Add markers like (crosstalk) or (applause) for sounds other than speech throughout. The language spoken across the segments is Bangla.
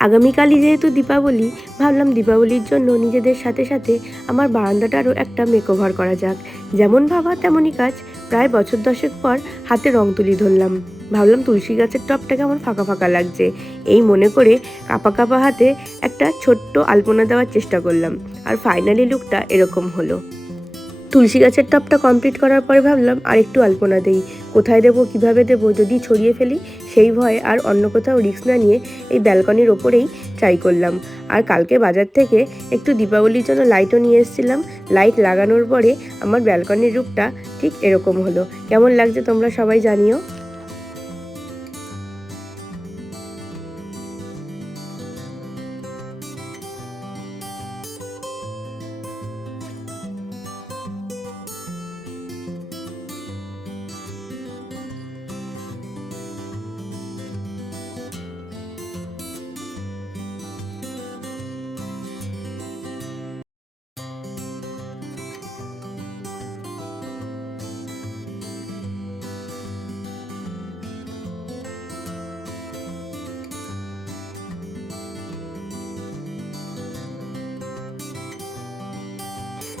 আগামীকালই যেহেতু দীপাবলি, ভাবলাম দীপাবলির জন্য নিজেদের সাথে সাথে আমার বারান্দাটারও একটা মেকওভার করা যাক। যেমন ভাবা, তেমনই কাজ। প্রায় বছর দশেক পর হাতে রং তুলি ধরলাম। ভাবলাম তুলসী গাছের টপটা কেমন ফাঁকা ফাঁকা লাগছে। এই মনে করে কাপা কাপা হাতে একটা ছোট্ট আলপনা দেওয়ার চেষ্টা করলাম। আর ফাইনালি লুকটা এরকম হলো। তুলসী গাছের টপটা কমপ্লিট করার পরে ভাবলাম আর একটু আলপনা দেই। কোথায় দেবো, কীভাবে দেবো, যদি ছড়িয়ে ফেলি সেই ভয়ে আর অন্য কোথাও রিক্স না নিয়ে এই ব্যালকনির ওপরেই ট্রাই করলাম। আর কালকে বাজার থেকে একটু দীপাবলির জন্য লাইটও নিয়ে এসেছিলাম। লাইট লাগানোর পরে আমার ব্যালকনির রূপটা ঠিক এরকম হলো। কেমন লাগছে তোমরা সবাই জানিও।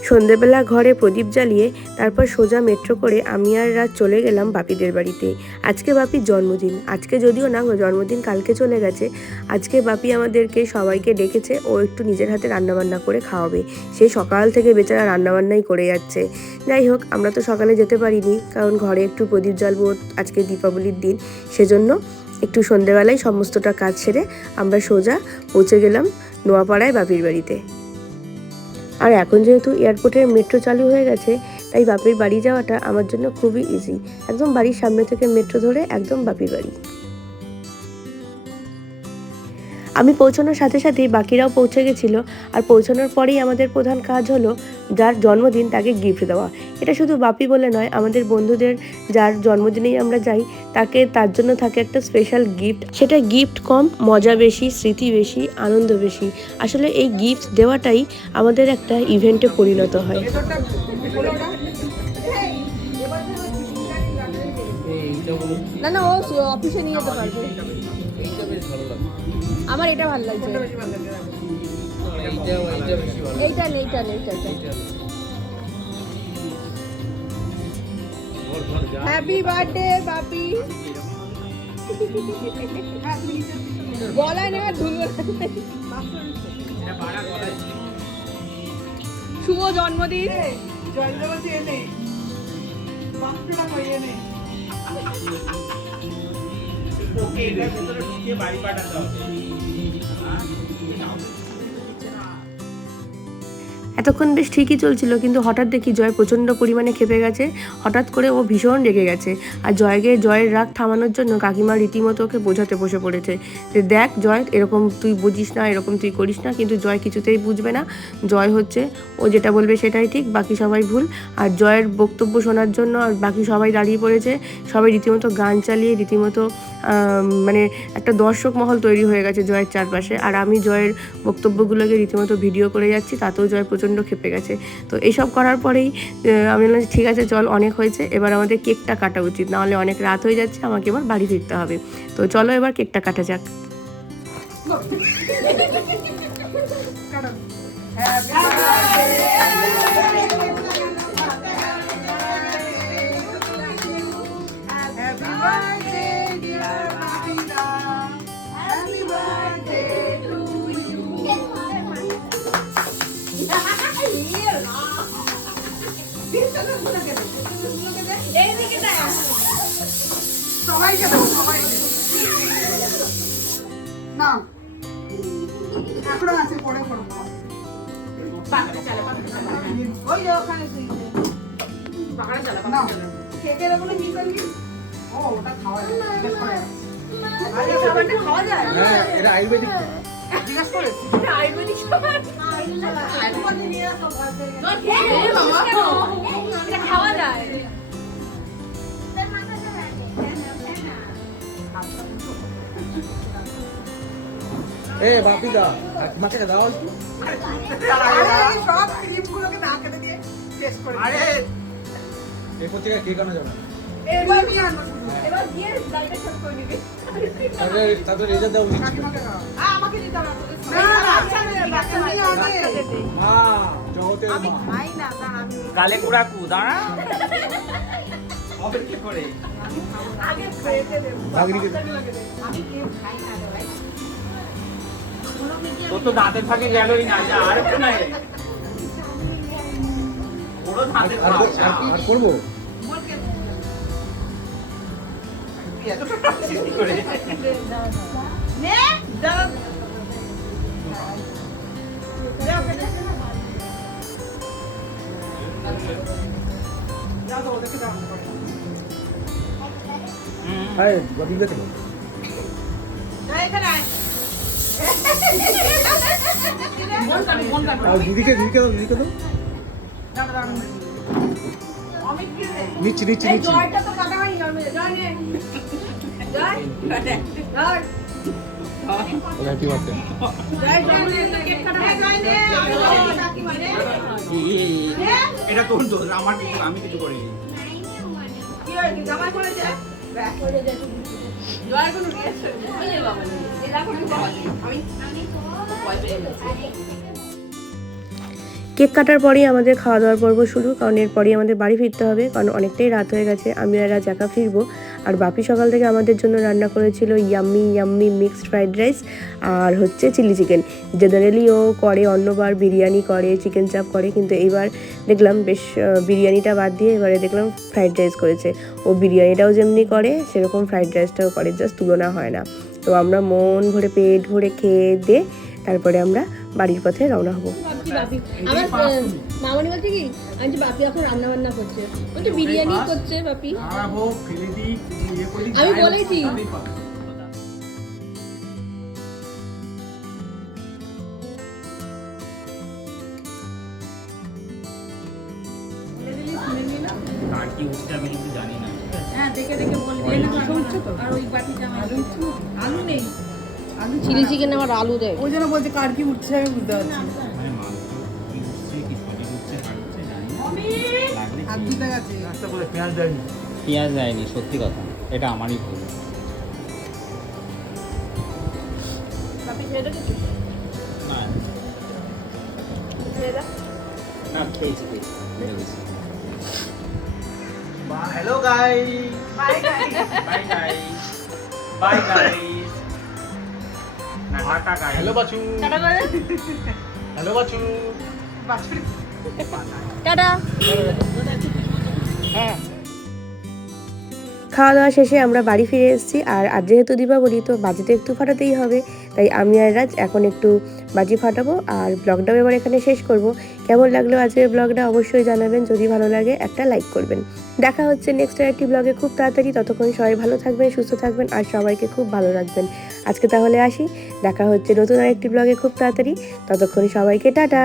সন্ধেবেলা ঘরে প্রদীপ জ্বালিয়ে তারপর সোজা মেট্রো করে আমি আর রাত চলে গেলাম বাপিদের বাড়িতে। আজকে বাপির জন্মদিন। আজকে যদিও না জন্মদিন কালকে চলে গেছে। আজকে বাপি আমাদেরকে সবাইকে ডেকেছে, ও একটু নিজের হাতে রান্নাবান্না করে খাওয়াবে। সেই সকাল থেকে বেচারা রান্নাবান্নাই করে যাচ্ছে। যাই হোক, আমরা তো সকালে যেতে পারিনি, কারণ ঘরে একটু প্রদীপ জ্বালবো, আজকে দীপাবলির দিন। সেজন্য একটু সন্ধেবেলায় সমস্তটা কাজ সেরে আমরা সোজা পৌঁছে গেলাম নোয়াপাড়ায় বাপির বাড়িতে। আর এখন যেহেতু এয়ারপোর্টের মেট্রো চালু হয়ে গেছে, তাই বাপের বাড়ি যাওয়াটা আমার জন্য খুবই ইজি একদম বাড়ির সামনে থেকে মেট্রো ধরে একদম বাপির বাড়ি। আমি পৌঁছানোর সাথে সাথেই বাকিরাও পৌঁছে গেছিল আর পৌঁছানোর পরেই আমাদের প্রধান কাজ হলো যার জন্মদিন তাকে গিফট দেওয়া এটা শুধু বাপি বলে নয় আমাদের বন্ধুদের যার জন্মদিনেই আমরা যাই তাকে তার জন্য থাকে একটা স্পেশাল গিফট সেটা গিফট কম মজা বেশি স্মৃতি বেশি আনন্দ বেশি আসলে এই গিফট দেওয়াটাই আমাদের একটা ইভেন্টে পরিণত হয় না না ও অফিসে নিয়ে যেতে পারবে বেশ ভালো লাগছে। আমার এটা ভালো লাগছে। এইটা এইটা বেশি ভালো এইটা নেই এইটা নেই এইটা। এইটা হ্যাপি বার্থডে বাপি। গলায় না ধুলো শুভ জন্মদিন। এতক্ষণ বেশ ঠিকই চলছিল, কিন্তু হঠাৎ দেখি জয় প্রচণ্ড পরিমাণে খেপে গেছে। হঠাৎ করে ও ভীষণ রেগে গেছে। আর জয়কে জয়ের রাগ থামানোর জন্য কাকিমা রীতিমতো ওকে বোঝাতে বসে পড়েছে যে, দেখ জয়, এরকম তুই বুঝিস না, এরকম তুই করিস না, কিন্তু জয় কিছুতেই বুঝবে না। জয় হচ্ছে, ও যেটা বলবে সেটাই ঠিক, বাকি সবাই ভুল। আর জয়ের বক্তব্য শোনার জন্য আর বাকি সবাই দাঁড়িয়ে পড়েছে। সবাই রীতিমতো গান চালিয়ে, রীতিমতো মানে একটা দর্শক মহল তৈরি হয়ে গেছে জয়ের চারপাশে। আর আমি জয়ের বক্তব্যগুলোকে রীতিমতো ভিডিও করে যাচ্ছি, তাতেও জয় প্রচণ্ড খেপে গেছে। তো এইসব করার পরেই আমি বললাম ঠিক আছে, চল অনেক হয়েছে, এবার আমাদের কেকটা কাটা উচিত। নাহলে অনেক রাত হয়ে যাচ্ছে, আমাকে এবার বাড়ি ফিরতে হবে। তো চলো এবার কেকটা কাটা যাক। সবাইকে দাও সবাইকে না। এখনও আছে পরে করব ওই যে ওখানে না। কি ও ওটা খাওয়া যায়। আরে খাবারটা খাওয়া যায়? হ্যাঁ এটা আয়ুর্বেদিক। জিজ্ঞেস করে। খাওয়া যায়। এ বাপি দা মাকে দাও একটু। আরে সব ক্রিমগুলোকে না কেটে দিয়ে টেস্ট করে আরে এরপর থেকে কেক আনা যাবে। এবার নিয়ে আনব এবার গিয়ে লাইটটা ছোট করে নিবি। তাহলে তাদের রেজাল্ট দাও নিচ্ছি কাকিমাকে দাও। আ, আমাকে দিতে মা জগতের মা। খাই না কারণ আমি গালে কুড়াকু দাঁড়া। হবে (laughs) কি করে। আগে। আমি খাই না ভাই। তোর তো দাঁতের ফাঁকে গেলই না আর নাই পুরো দাঁতের আর আর- আর করব? ওদেরকে হ্যাঁ আয় আর দিদিকে দিদিকে দাও দিদিকে দাও। অমিত কি রে নিচ্ছি নিচ্ছি এই নিচ্ছি। জয়টা তো কাটা হয়নি জয় জয় নে। জয় জয় হ্যাপি বার্থডে জয় জয় নে কেক কাটা জয় নে আমি কাকি এই, এই, এই, এটা তোর দোষ? আমার আমি কিছু করিনি। কি হয়েছে? জামাই করেছে কেক কাটার পরেই আমাদের খাওয়া দাওয়ার পর্ব শুরু, কারণ এরপরেই আমাদের বাড়ি ফিরতে হবে, কারণ অনেকটাই রাত হয়ে গেছে। আমি আর আজ একা ফিরবো। আর বাপি সকাল থেকে আমাদের জন্য রান্না করেছিল yummy yummy mixed fried rice আর হচ্ছে চিলি চিকেন জেনারেলি ও করে, অন্যবার বিরিয়ানি করে চিকেন চাপ করে, কিন্তু এইবার দেখলাম বেশ বিরিয়ানিটা বাদ দিয়ে এবারে দেখলাম ফ্রাইড রাইস করেছে। ও বিরিয়ানিটাও যেমনি করে, সেরকম ফ্রাইড রাইসটাও করে জাস্ট তুলনা হয় না। তো আমরা মন ভরে, পেট ভরে খেয়ে দিয়ে তারপরে আমরা বাড়ির পথে রওনা হব। আমার মামনি বলছে কি আমি বাপি এখন রান্না বান্না করছে। বলছে বিরিয়ানি করছে বাপি। আমি বলেছি। কার কি আমি জানি না হ্যাঁ দেখে দেখে বলবি। আর ওই বাটিটা আলু নেই। চিলি চিকেন আমার আলু দেয়। ওই জন্য বলছে কার কি উঠছে আমি বুঝতে পারছি মানে পেঁয়াজ দেয়নি। সত্যি কথা। এটা আমারই ভুল। Hello guy bye bye Bye guys. Bye hello বাচু হ্যালো বাছু। টাটা। খাওয়া দাওয়া শেষে আমরা বাড়ি ফিরে এসেছি। আর আজ যেহেতু দীপাবলি, তো বাজি তো একটু ফাটাতেই হবে। তাই আমি আর রাজ এখন একটু বাজি ফাটাবো। আর ব্লগটাও এবার এখানে শেষ করব। কেমন লাগল আজকের ব্লগটা অবশ্যই জানাবেন। যদি ভালো লাগে, একটা লাইক করবেন। দেখা হচ্ছে নেক্সট একটি ব্লগে খুব তাড়াতাড়ি। ততক্ষণ সবাই ভালো থাকবেন, সুস্থ থাকবেন, আর সবাইকে খুব ভালো রাখবেন। আজকে তাহলে আসি। দেখা হচ্ছে নতুন আরেকটি ব্লগে খুব তাড়াতাড়ি। ততক্ষণ সবাইকে টাটা!